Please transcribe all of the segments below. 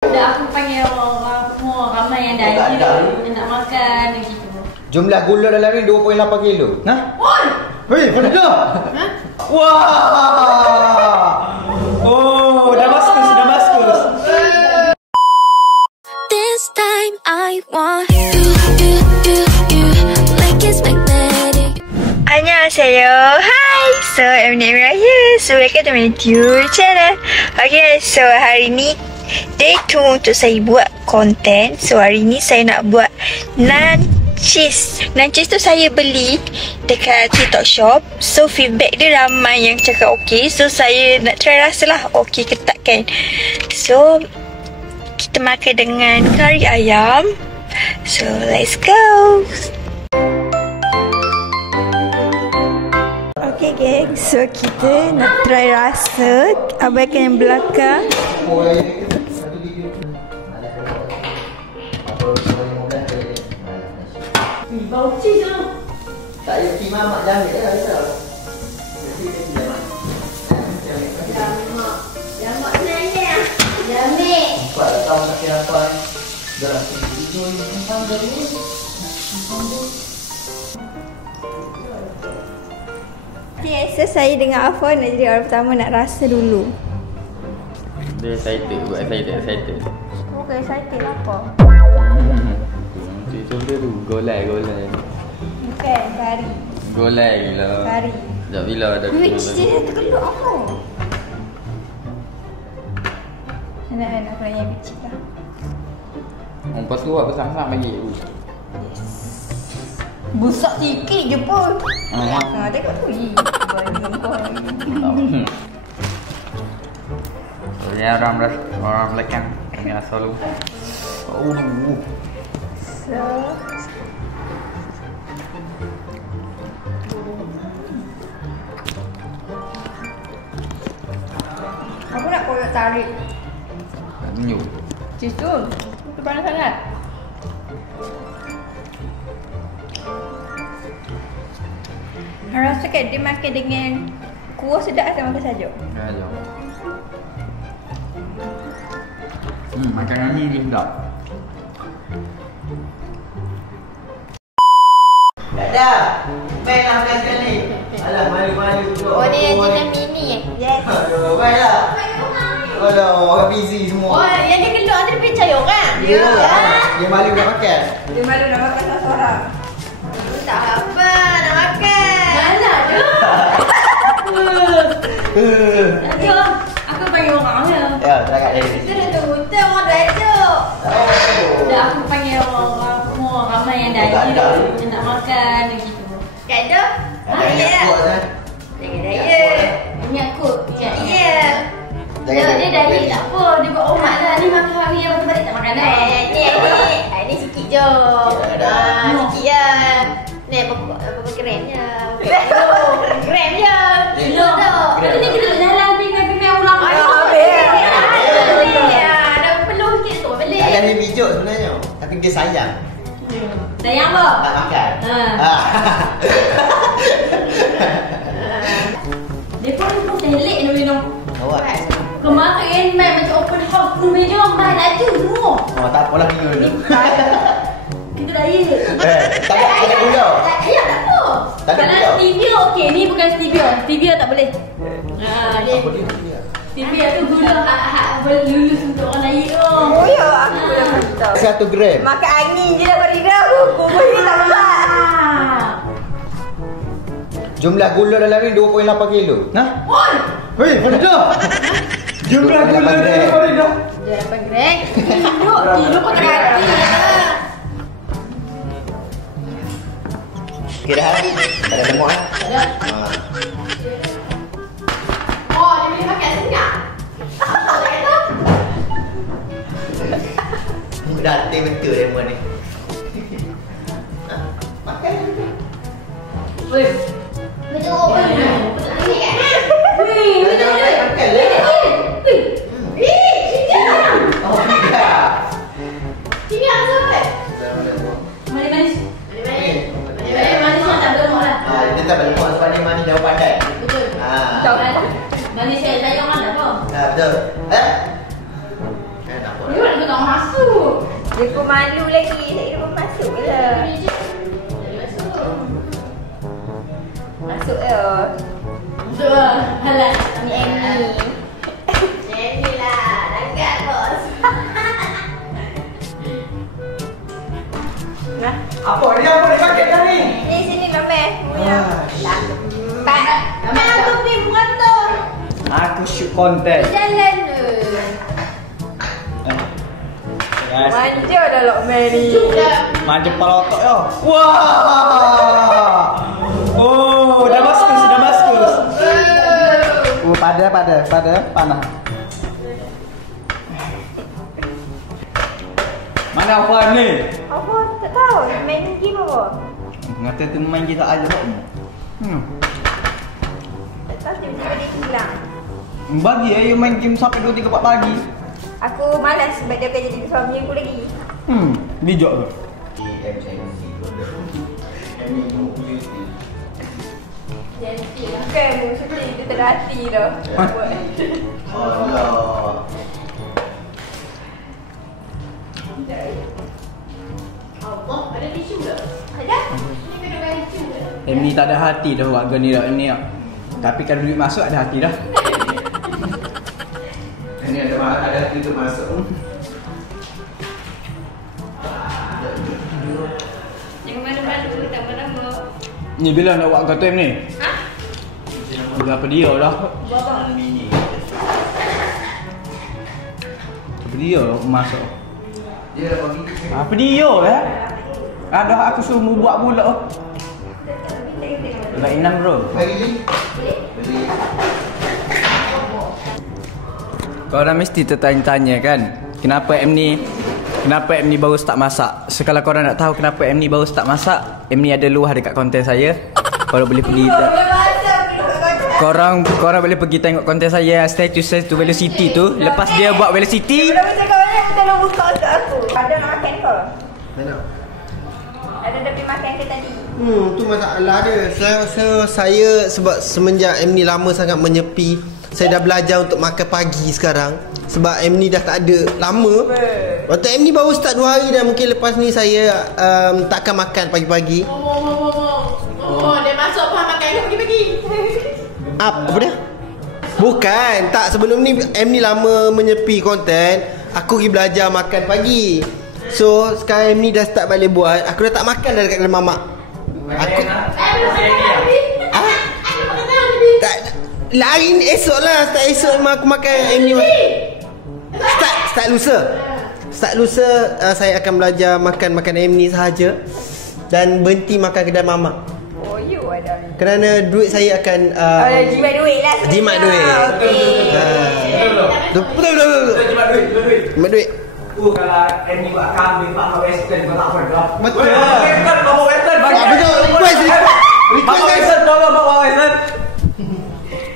Dah aku panggil orang semua, ramai yang dah yang nak makan gitu. Jumlah gula dalam ni 2.8 kilo. Ha? Oi! Hei, mana dah? Ha? Wah! Oh, Damaskus. This time I want you like it's magnetic. Annyeonghaseyo. Hi. So, I'm Naimira here. So, welcome to my YouTube channel. Okay, so hari ni day 2 untuk saya buat konten. So, hari ni saya nak buat Nancis. Nancis tu saya beli dekat TikTok shop. So, feedback dia ramai yang cakap okay. So, saya nak try rasa lah okay ke tak kan. So, kita makan dengan kari ayam. So, let's go. Okay geng, so kita nak try rasa. Abaikan yang belakang. Bau cheese tu. Tak payah pergi mamak jangan ya. Jamak sebenarnya. Jamik. Buat tahu nak kira apa. Dah hijau ni memang dah ni. Okay, so saya dengan Afwan nak jadi orang pertama nak rasa dulu. Dia excited, buat excited. Okay, excited apa? Itu dia tu, golai. Bukan, kari. Golai gila. Kari. Sekejap bila ada Wih, dia terkeluk apa? Anak-anak aku yang kecil lah. Lepas tu buat besar-besar bagi. Besar sikit je pun. Ha. Tengok tu. So, dia orang belakang yang selalu. So, aku nak koyak tarik. New. Cheese tu. Tu panas sangat. Rasa kan dia makan dengan kuah sedap atau makan saja? Dah jom. Makanan ni sedap. Tak ada. Main lah makan sekali. Alah, malu-malu duduk. Oh, ni yang jenis mini eh? Yes. Aduh, baiklah. Alah, orang busy semua. Oh, yang dia keluar tu dia percaya orang? Ya. Dia malu nak makan. Dia malu nak makan seorang-seorang. Tak apa, nak makan. Mana tu? Jom, aku panggil orang ya. Ya, terangkat dari Kita sini. dah terhutang orang rajuk. Dah aku panggil orang semua, ramai yang dah yang nak makan gitu. Kat tu? Ada kuat kan? Jangan diet. Ingat kot. Ya. Jangan Dia diet tak apa. Dia buat omat lah. Ni makan hari yang balik tak makan dah. Ni sikit je. Sikit je. Ni apa gramnya? Gram je. Kilo tak. Lepas ni kita jalan pinggan-pinggan ulang. Dah peluh sikit tu balik. Ayam ni bijuk sebenarnya. Tapi dia sayang. Sayang apa? Tak makan. Dia pun selik ni minum. Awak. Kemarin main macam open house tu meja main laju semua. Oh, tak apalah minggu ni. Kita diet. Tak ada gula. Ya tak apa. Tak ada Kalau gula. stevia okey, ni bukan stevia. Stevia tak boleh. Dia Apa dia? stevia tu gula boleh lulus untuk orang lain tu. Oh ya, aku boleh beritahu. 1 gram. Makan angin je dah bagi tahu. Kubur ni tak lepas. Jumlah gula dalam ni 2.8 kilo. Ha? Oi! Hei, mana dah? Jumlah gula dalam ni mana dah? Dia dapat grek. Kilo pakai hati lah. Okey dah. Tak ada lemak eh? Tak ada. Oh, dia boleh pakai sengat. Mudah hati betul lemak ni. Makan. Weh. Betul. Betul ni kan? Weh, betul ni. Makan lah. Oh, tidak. Sini apa sampai? Manis-manis. Manis tak ada lemak lah. Dia tak berlemak sebab ni manis dah pandai. Betul. Tahu apa? Manis saya sayang mana apa? Betul. Eh? Nak apa? Dia pun malu lagi. Tak kira pun masuk je. Masuk je. Masuk lah. Alah. Ni Amy. Amy lah. Dekat bos. Nah. Apa dia pakai dah ni? Ni sini Mame. Tak. Aku pergi beratur. Aku shoot konten. Jalan tu. Manja dah Lok Mary. Manja kepala otak yo. Wah. Oh, Damaskus. Oh, pada panah. Mana apa ni? Apa? Tak tahu. Main game apa? Ngata tu main kita aja kok. Tak tahu tiba-tiba dia hilang. Bagi ayo main game sampai 2 3 4 pagi. Aku malas sebab dia akan jadi suami aku lagi. Bijak tu. Bukan maksudnya dia tak ada hati dah. Allah. Allah, ada tisu tak? Ada? Ni kena bayar tisu tak? Ni tak ada hati dah warga ni dah ni. Tapi kalau duit masuk ada hati dah. Ini ada hati tu masuk. Jangan malu-malu, tak malu. Ni bila nak buat kata ni? Ha? Berapa dia dah? Babak. Berapa dia masuk? Dia bagi. Apa dia lah? Ada aku suruh buat pula. Lepas 6 bro. Bagi ni. Korang mesti tertanya-tanya kan, kenapa M ni baru start masak. So kalau korang nak tahu kenapa M ni baru start masak, M ni ada luah dekat konten saya. Korang boleh pergi Korang boleh pergi tengok konten saya Stay to Velocity tu. Lepas dia buat Velocity, Dah macam kau ni kita nak buka untuk aku. Ada nak makan kau? Mana? Ada dah pergi makan ke tadi? Tu masalah dia. Saya sebab semenjak M ni lama sangat menyepi, saya dah belajar untuk makan pagi sekarang. Sebab M ni dah tak ada lama. Waktu M ni baru start 2 hari dah. Mungkin lepas ni saya takkan makan pagi-pagi. Dia masuk apa makan dia pagi-pagi. Apa dia? Bukan. Tak, sebelum ni M ni lama menyepi konten. Aku pergi belajar makan pagi. So sekarang M ni dah start balik buat. Aku dah tak makan dah dekat kedai mamak. Aku tak, hari ni esok lah. Start esok memang aku makan M ni. Start lusa saya akan belajar makan M ni sahaja. Dan berhenti makan kedai mamak. Oh, you ada. Kerana duit saya akan Jimat duit lah. jimat duit. Betul. Jimat duit. kalau M ni buat kambing Pak Western kau tak apa dah. Betul. Bawa Western bagi. Betul. Request guys. Tolong bawa Western.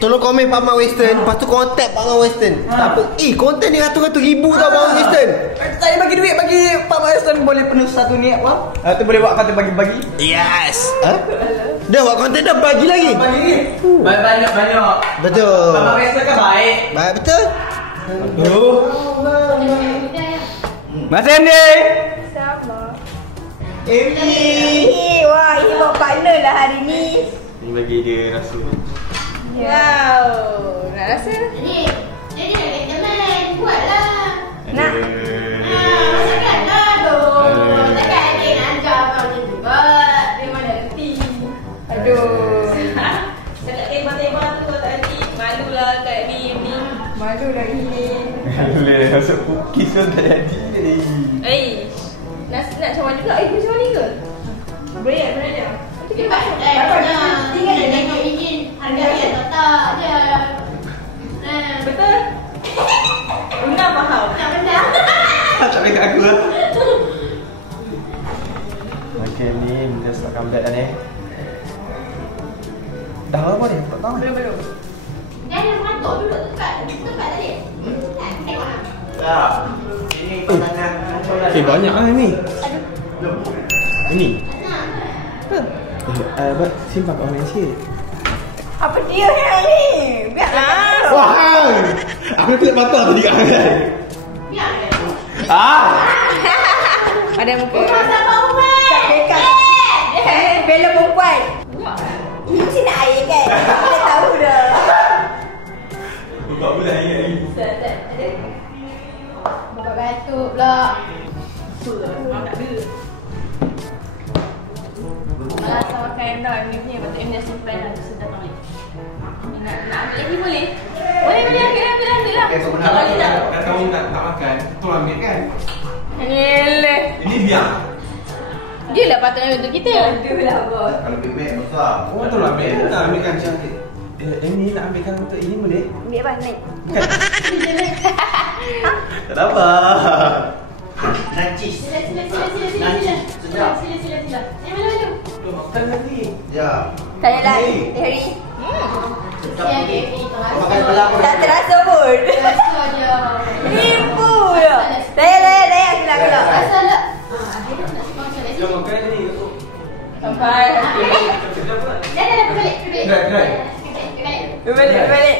Tolong komen Pak Mat Western. Lepas tu contact Pak Mat Western. Tak apa. Konten ni ratus-ratus ribu tau Pak Mat Western. Saya bagi duit bagi Pak Western boleh penuh satu niat apa? Tu boleh buat konten bagi-bagi. Yes. Dah buat konten dah bagi lagi. Bagi ni. Banyak. Betul. Pak Western kan baik. Baik betul. Mas Andy. Sama. Amy. Wah, ini bawa partner lah hari ni. Ni bagi dia rasa. Wow. Nak rasa? Ni, jadi nak kata teman. Buatlah. Nak? Masukkanlah tu. Takkan dia nak ajar kau macam tu. Buat. Dia mana reti. Aduh. Cakap tembak-tembak tu kau tak reti. Malulah kat ni. Malu lagi ni. Boleh masuk cookies pun tak jadi. Nak cawan juga. Macam ni ke? Boleh tak? Tinggal dia tengok ingin harga dia tak je. Betul? Benar faham? Tak benar. Tak boleh kat aku lah. Okay ni bila start comeback dah ni. Dah lama ni? Tak tahu. Belum. Dia ada meratuk duduk dekat tadi. Tengok lah. Tak. Ini pandangan. Banyak lah ni. Ini. Simpan kat orang sikit. Apa dia ni? Biarlah. Wah. Aku kelip mata tadi kat orang. Biar. Ah. Ada muka. Sama Umar. Bela perempuan. Ini mesti nak air kan? Kita tahu dah. Buka bulan ingat lagi. Ada. Bapak batuk pula. Nak ada. Malah sama kain dah ni punya. Betul ni dah simpan dah. Sudah tak boleh. Nak ambil lagi boleh? Boleh ambil lah. Okay, so Tak boleh tak? Dah tahu tak makan, tu ambil kan? Yelah. Ini biar. Dia lah patutnya untuk kita. Aduh lah bos. Kalau beg besar. Oh, tu lah ambil. Tak ambilkan cantik. Ini nak ambilkan untuk ini boleh? Ambil apa? Naik. Tak apa. Nancis. Sila. Sedap. Sila. Mana? Makan lagi. Ya. Tanya lah. Harry. Siap ni. Makan sebelah apa? Tak terasa pun. Rasa je. Ibu ya. Daya. Aku nak. Rasa tak? Akhirnya nak sponsor lagi. Jom makan ni. Sampai. Dah, balik. Balik.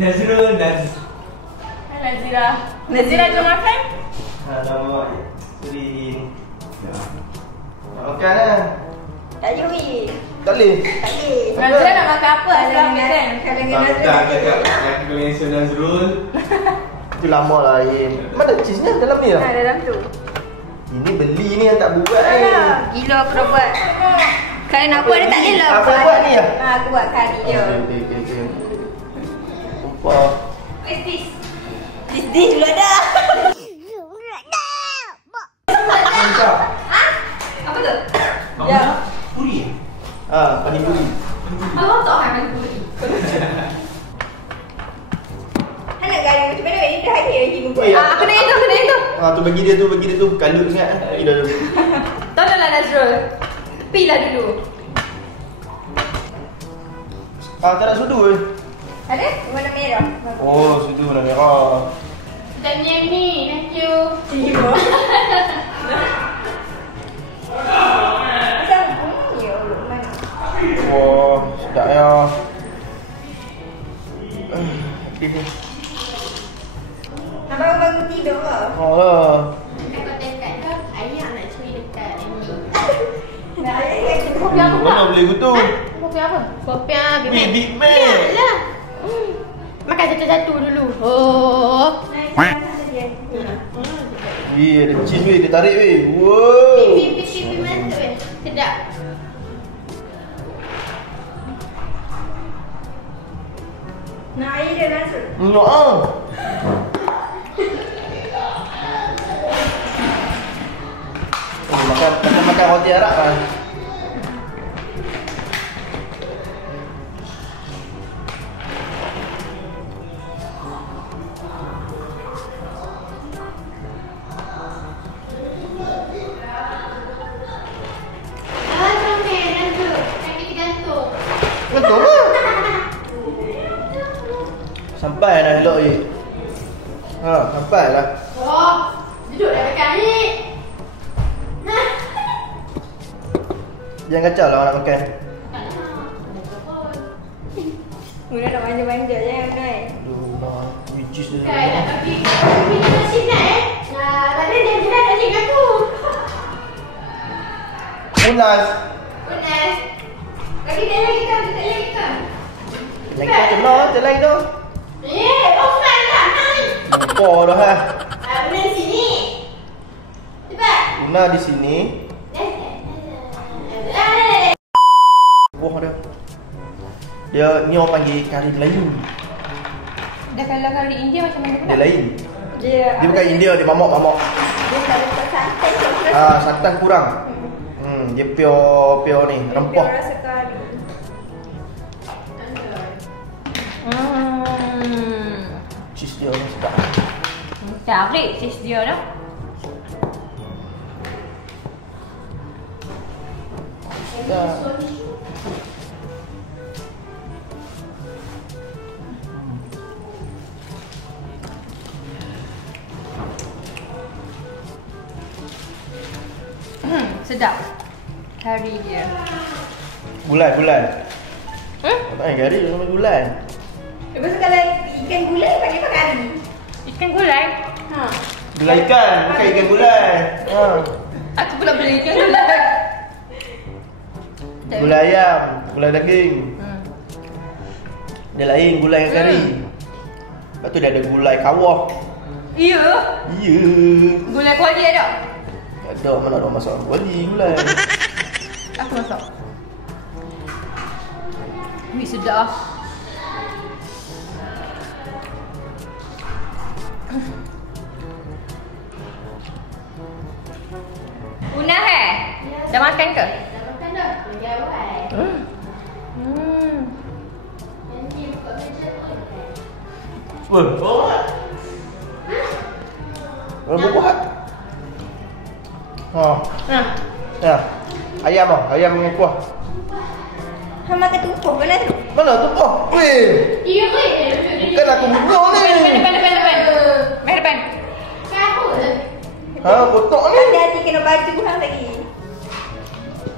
Nazrul. Nazira jom makan. Alamak. Sering. Makan lah. Tak jui. Tak boleh. Tak boleh. Nazira nak makan apa? Asal ambil kan? Kalau dengan Nazira. Tak dekat laki Malaysia Nazrul. Itu lama lah Im. Mana cheese ni dalam ni lah? Dalam tu. Ini beli ni yang tak buat Gila aku dah buat. Kalau nak buat dia tak boleh lah. Apa yang buat ni lah? Aku buat kari je. Okay. Sumpah. What's this? This pula dah. Mantap. Apa tu? Ya. Puri. Pani puri. Abang tak makan puri. Anak garing macam mana ni dah ada lagi muka. Kena itu. Tu bagi dia tu. Kalut sangat. Bagi dah. Tolonglah Nazrul. Pilah dulu. Tak nak sudu ke? Ada? Warna merah. Oh, sudu warna merah. Dan yang ni, thank you. Tiba. Macam ya Allah mana. Wah, sedap ya. Abang bangun tidur ke? Oh lah. Kau dekat ke? Ayah nak curi dekat ni. Nak ada kat tu. Kopi apa pula? Mana boleh gitu? Kopi apa? Kopi Big Mac. Big Mac. Yalah. Makan satu-satu dulu. Oh. Ada cheese weh, dia tarik weh. Wow. Pipi mantap weh. Sedap. Nak air dia langsung. Nak makan roti Arab kan. Betul ke? Sampai dah elok je. Sampai lah. Oh, duduk dah dekat ni. Jangan kacau lah orang nak makan. Mula nak manja-manja jangan naik. Aduh, which is dia. Kan nak pergi ke sini tadi dia bilang tadi dengan aku. Unas. Lagi tak lagi kan? Lagi tak kenal, tak lain tu. Osman dah ni. Nampak dah ha. Benar di sini. Cepat. Una di sini. Wah dia. Dia ni orang panggil kari Melayu. Dah kalau kari India macam mana Dia pula? lain. Dia Dia bukan India, dia mamak. Dia kalau santai. Santan kurang. Dia pure ni, rempah. Dia rasa kari. Cheese dia ni sedap. Cari cheese dia dah. Sedap. Sedap. Kari dia. Bulan. Tak payah kari, sama bulan. Lepas tu kalau ikan gulai panggil apa kari? Ikan gulai. Gulai ikan, bukan ikan gulai. Ha. Aku pula beli ikan gulai. Gulai ayam, gulai daging. Dia lain gulai dengan kari. Lepas tu dia ada gulai kawah. Ya. Ya. Gulai kuali ada. Ada, mana ada masak kuali gulai. Aku masak. Ni sedap. Unah dah makan ke? Dah makan dah. Lagi awal. Janji buka meja tu. Wah, buat. Buat. Ha. Ya. Ayam ah, ayam dengan kuah. Hang makan tumpuk mana tu? Mana tu? Oh, weh. Iya ke? Bukan aku bunuh ni. Depan. Siapa? Ha, kotak ni. Hati-hati kena baju hang lagi.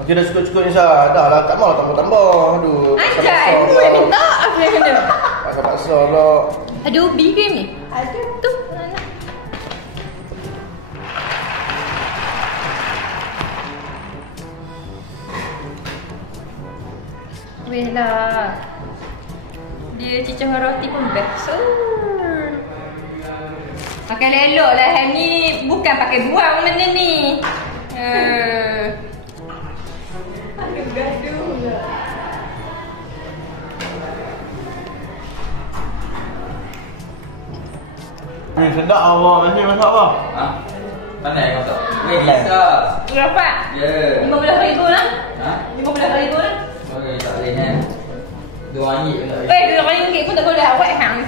Okey dah cukup-cukup ni Sah. Dah lah, tak mau tambah-tambah. Aduh. Anjay, aku yang minta. Aku yang kena. Paksa pula. Ada ubi ke ni? Ada. Tu. Weh lah. Dia cicah roti pun best. Makan elok lah. Ham ni bukan pakai buang benda ni. Agak gaduh lah. Sedap awak. Macam masak apa? Ha? Pandai masak. Weh, bisa. Berapa? Ya. RM15,000 lah. Ha? RM15,000 lah. Okey, tak boleh kan. RM2 pun tak boleh. RM2 pun tak boleh. Awak hang